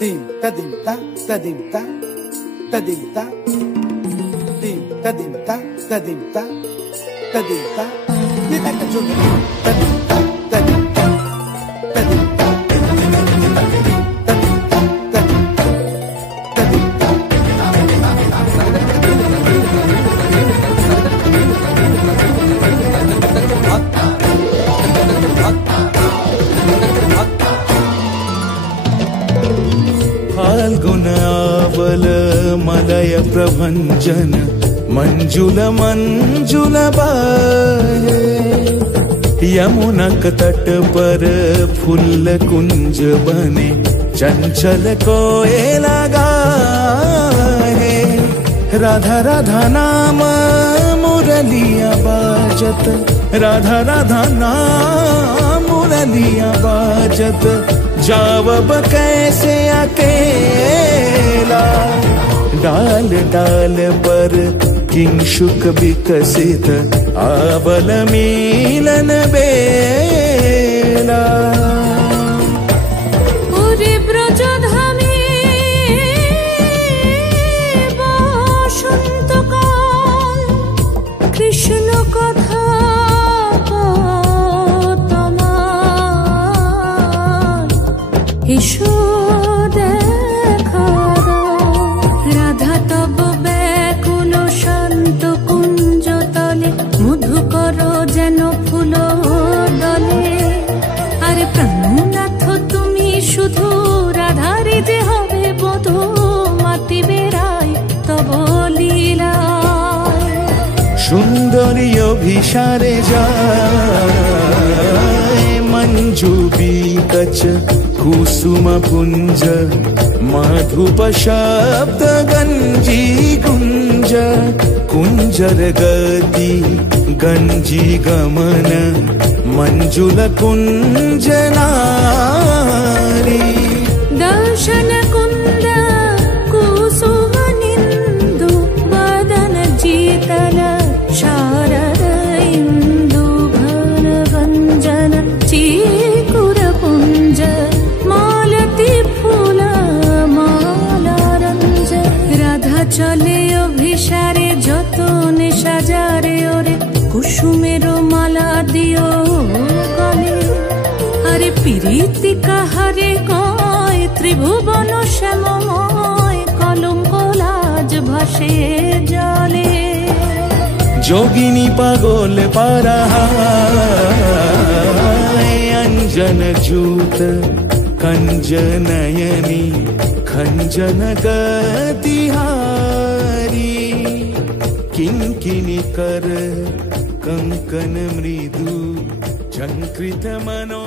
Dim ta dim ta ta dim ta ta dim ta dim ta dim ta ta dim ta ta dim ta ni ta ka chu ta dim ta ta dim ta ta dim ta ta dim ta ta dim ta ta dim ta ta dim ta फाल्गुनावल मलय प्रभंजन मंजुल मंजुल बाहे यमुनक तट पर फूल कुंज बने चंचल कोयला गाहे राधा राधा नाम मुरलिया बाजत राधा राधा नाम मुरलिया बाजत जावब कैसे अकेला डाल डाल पर किंशुक विकसित आवल मिलन बेला कृष्ण कथा इशो देखा राधा तब बैकुल शांत कुंज तले मधुकर जेन फूल दले अरे प्राणनाथ तुमी शुधु राधारे जे हबे बधू माति बेराय तब लीला सुंदरी अभिसारे जाए मंजू बीकच कुसुम पुंज माधुप शब्द गंजी कुंज कुंजर गति गंजी गमन मंजुल कुंज नारी दर्शन कुंद कुसुम निंदु वदन जीतल शारद इंदु घन गंजन चीकुर पुंज मालती फूल माला रंज राधा चले अभिसारे जतने साजारे ओरे कुसुमेर माला दियो गले अरे प्रीति काहारे कय त्रिभुवन श्याममय कलंक लाज भासे जले जोगिनी पागल पारा अंजन जूत कंजनयनी खंजन गतिहारी किंकिनी कर कंकन मृदु झंकृत मनो